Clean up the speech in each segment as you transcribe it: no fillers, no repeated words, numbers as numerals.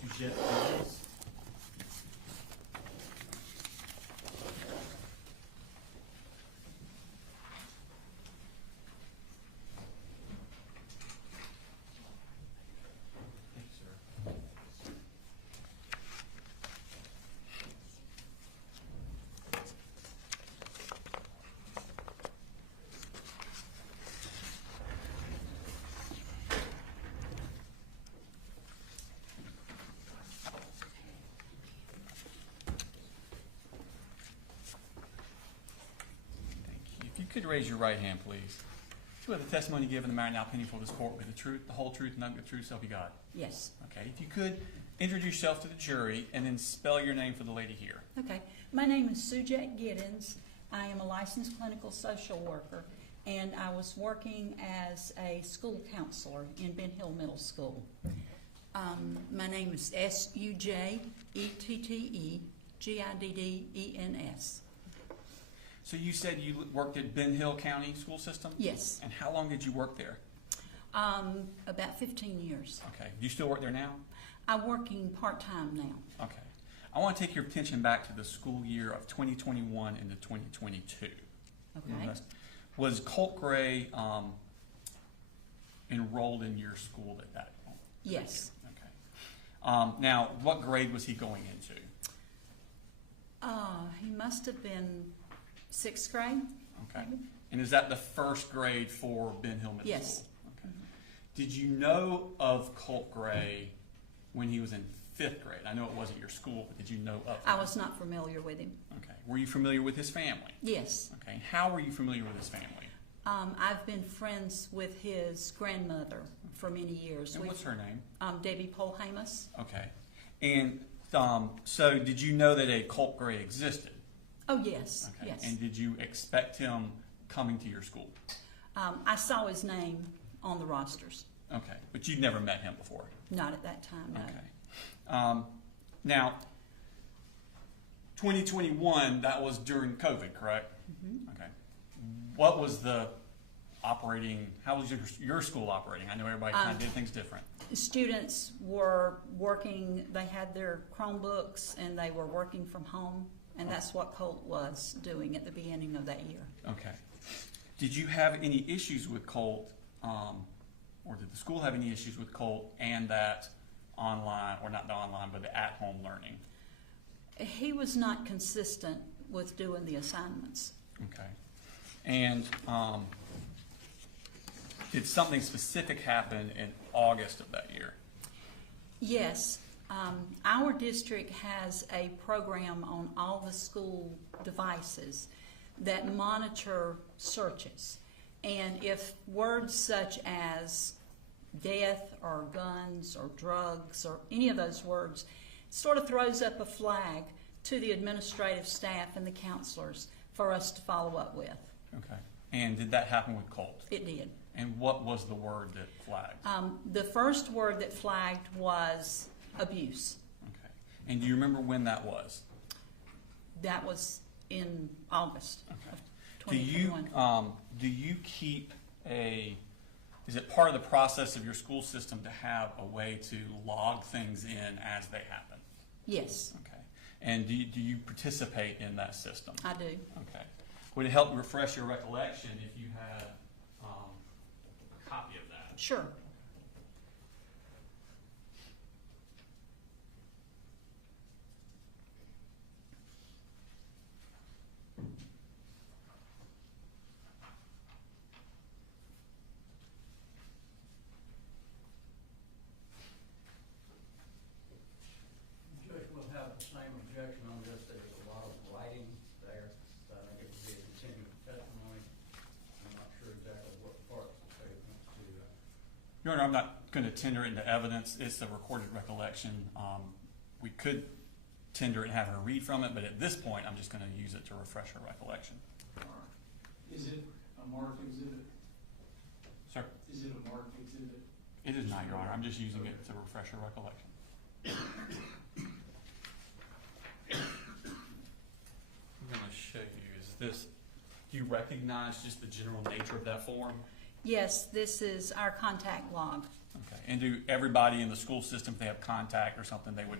Sujette, please. Thank you, sir. If you could raise your right hand, please. Do you have the testimony given in the matter now pending before this court with the truth, the whole truth, and nothing but the truth, so help you God? Yes. Okay. If you could introduce yourself to the jury and then spell your name for the lady here. Okay. My name is Sujette Giddens. I am a licensed clinical social worker, and I was working as a school counselor in Ben Hill Middle School. My name is Sujette So you said you worked at Ben Hill County School System? Yes. And how long did you work there? About 15 years. Okay. Do you still work there now? I'm working part-time now. Okay. I want to take your attention back to the school year of 2021 into 2022. Okay. Was Colt Gray enrolled in your school at that point? Yes. Okay. Now, what grade was he going into? He must have been 6th grade. Okay. Maybe. And is that the first grade for Ben Hill Middle Yes. School? Okay. Did you know of Colt Gray when he was in 5th grade? I know it wasn't your school, but did you know of him? I was not familiar with him. Okay. Were you familiar with his family? Yes. Okay. How were you familiar with his family? I've been friends with his grandmother for many years. And what's her name? Debbie Polhamus. Okay. And so did you know that a Colt Gray existed? Oh, yes. Okay. Yes. And did you expect him coming to your school? I saw his name on the rosters. Okay. But you'd never met him before? Not at that time, no. Okay. Now, 2021, that was during COVID, correct? Mm-hmm. Okay. What was the operating, how was your school operating? I know everybody kind of did things different. Students were working, they had their Chromebooks, and they were working from home, and that's what Colt was doing at the beginning of that year. Okay. Did you have any issues with Colt, or did the school have any issues with Colt and that online, or not the online, but the at-home learning? He was not consistent with doing the assignments. Okay. And did something specific happen in August of that year? Yes. Our district has a program on all the school devices that monitor searches. And if words such as death or guns or drugs or any of those words sort of throws up a flag to the administrative staff and the counselors for us to follow up with. Okay. And did that happen with Colt? It did. And what was the word that flagged? The first word that flagged was abuse. Okay. And do you remember when that was? That was in August Okay. of 2021. Do you keep is it part of the process of your school system to have a way to log things in as they happen? Yes, Okay. And do you participate in that system? I do. Okay. Would it help refresh your recollection if you had a copy of that? Sure. Judge will have the same objection on this. There's a lot of writing there, so I think it would be a continuing testimony. I'm not sure exactly what parts the state wants to. Your Honor, I'm not going to tender it into evidence. It's a recorded recollection. We could tender it and have her read from it, but at this point, I'm just going to use it to refresh her recollection. Is it a marked exhibit? Sir? Is it a marked exhibit? It is not, Your Honor. I'm just using it to refresh her recollection. I'm going to show you, do you recognize just the general nature of that form? Yes, this is our contact log. Okay, and do everybody in the school system, if they have contact or something, they would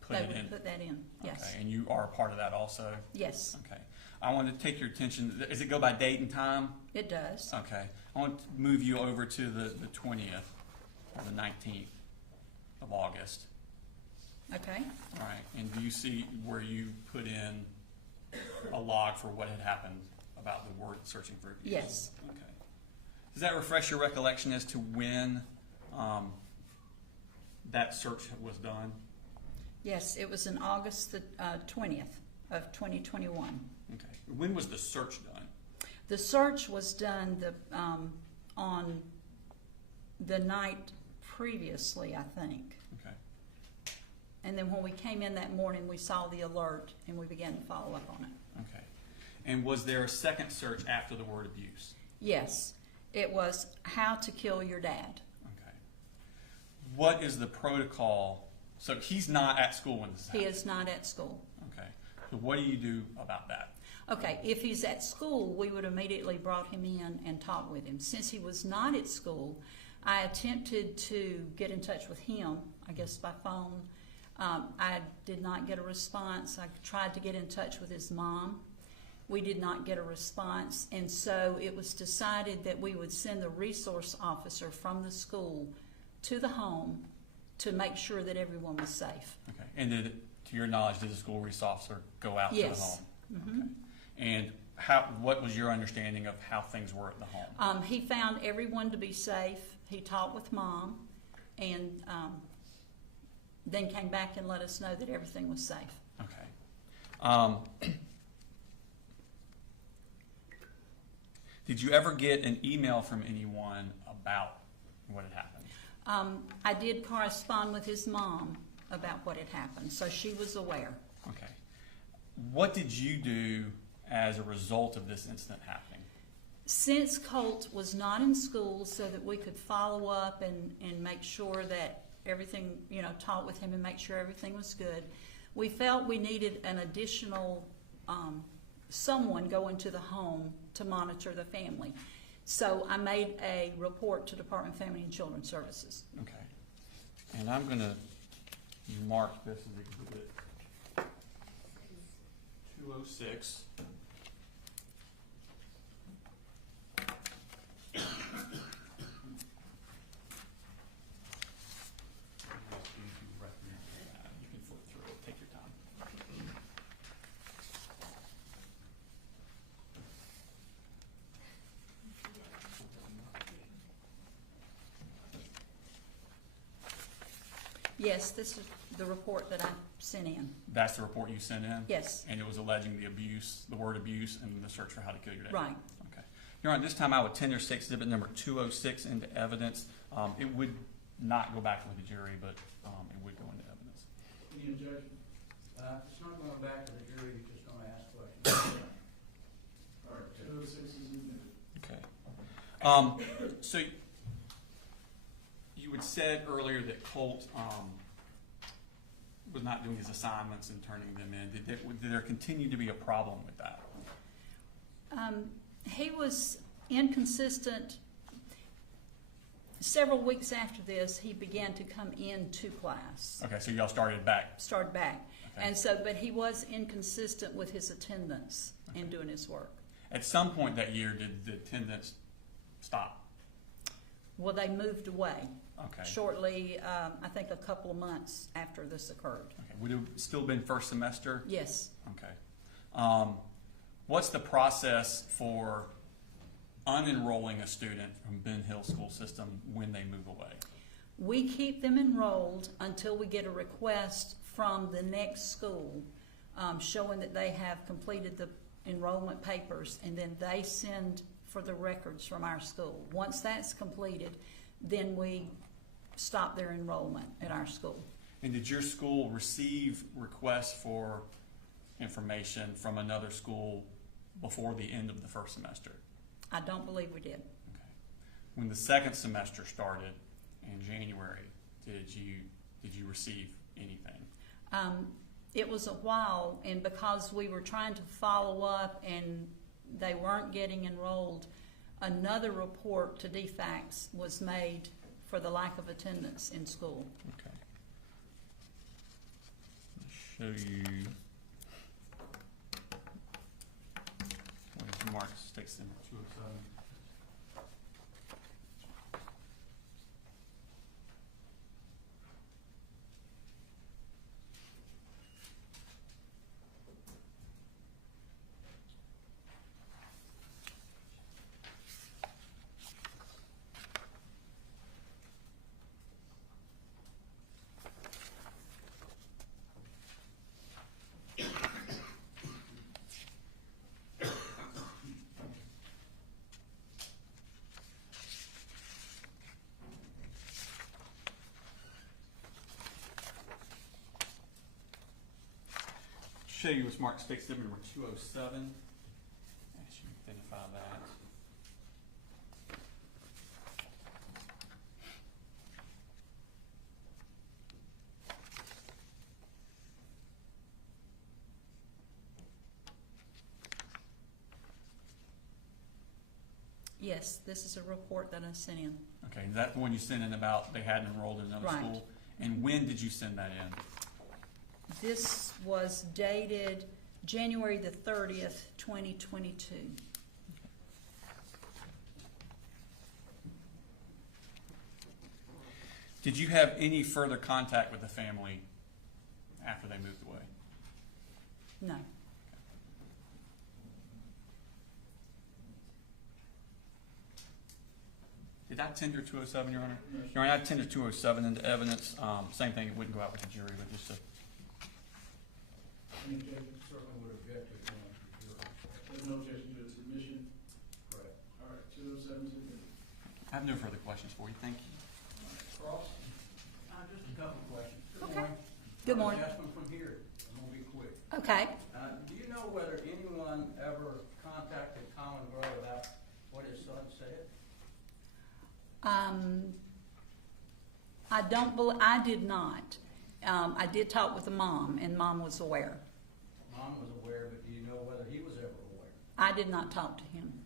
put They it in? would put that in, yes. Okay, and you are a part of that also? Yes, Okay. I want to take your attention, does it go by date and time? it does. Okay. I want to move you over to the 20th or the 19th of August. Okay, All right, and do you see where you put in a log for what had happened about the word searching for abuse? yes. Okay. Does that refresh your recollection as to when that search was done? Yes, it was in August the 20th of 2021. Okay. When was the search done? The search was done on the night previously, I think. Okay. And then when we came in that morning, we saw the alert and we began to follow up on it. Okay. And was there a second search after the word abuse? Yes, it was how to kill your dad. Okay. What is the protocol? So he's not at school when this is He happening. is not at school. Okay. So what do you do about that? Okay, if he's at school, we would immediately brought him in and talked with him. Since he was not at school, I attempted to get in touch with him, I guess by phone. I did not get a response. I tried to get in touch with his mom. We did not get a response, and so it was decided that we would send the resource officer from the school to the home to make sure that everyone was safe. Okay. And to your knowledge, did the school resource officer go out to the Yes. home? Mhm. Okay. And what was your understanding of how things were at the home? He found everyone to be safe. He talked with mom, and then came back and let us know that everything was safe. Okay. Did you ever get an email from anyone about what had happened? I did correspond with his mom about what had happened, so she was aware. Okay. What did you do as a result of this incident happening? Since Colt was not in school, so that we could follow up and make sure that everything, talk with him and make sure everything was good, we felt we needed an additional someone go into the home to monitor the family. So I made a report to Department of Family and Children's Services. Okay. And I'm going to mark this as exhibit 206. You can flip through it. Take your time. Yes, this is the report that I sent in. That's the report you sent in? Yes, And it was alleging the abuse, the word abuse, and the search for how to kill your dad? right. Okay. Your Honor, this time I would tender exhibit number 206 into evidence. It would not go back to the jury, but it would go into evidence. Any objection? It's not going back to the jury, you're just gonna ask questions. All right, 206 is admitted. Okay. So you had said earlier that Colt was not doing his assignments and turning them in. Did there continue to be a problem with that? He was inconsistent. Several weeks after this, he began to come into class, Okay, so y'all started back. started back. Okay. And so, but he was inconsistent with his attendance and Okay. doing his work. At some point that year, did the attendance stop? Well, they moved away Okay. shortly, I think a couple of months after this occurred. Okay. Would it have still been first semester? Yes. Okay. What's the process for unenrolling a student from Ben Hill School System when they move away? We keep them enrolled until we get a request from the next school showing that they have completed the enrollment papers, and then they send for the records from our school. Once that's completed, then we stop their enrollment at our school. And did your school receive requests for information from another school before the end of the first semester? I don't believe we did. Okay. When the second semester started in January, did you receive anything? It was a while, and because we were trying to follow up and they weren't getting enrolled, another report to DFACS was made for the lack of attendance in school. Okay. I'll show you. Where's Mark's text number 207? Show you what's Mark's text number 207. I should identify that. Yes, this is a report that I sent in. Okay, is that the one you sent in about they hadn't enrolled in another Right. school? And when did you send that in? This was dated January the 30th, 2022. Did you have any further contact with the family after they moved away? No. Did I tender 207, Your Honor? Your Honor, I tendered 207 into evidence. Same thing, it wouldn't go out with the jury, but just to, Any objection? Certainly would object to going to the jury. There's no objection to the submission. Correct. All right, 207 submitted. I have no further questions for you. Thank you. All right, Cross? Just a couple of questions. Okay. Good morning. Ask them from here. I'm gonna be quick. Okay. Do you know whether anyone ever contacted Colin Gray about what his son said? I did not. I did talk with the mom, and mom was aware. Mom was aware, but do you know whether he was ever aware? I did not talk to him.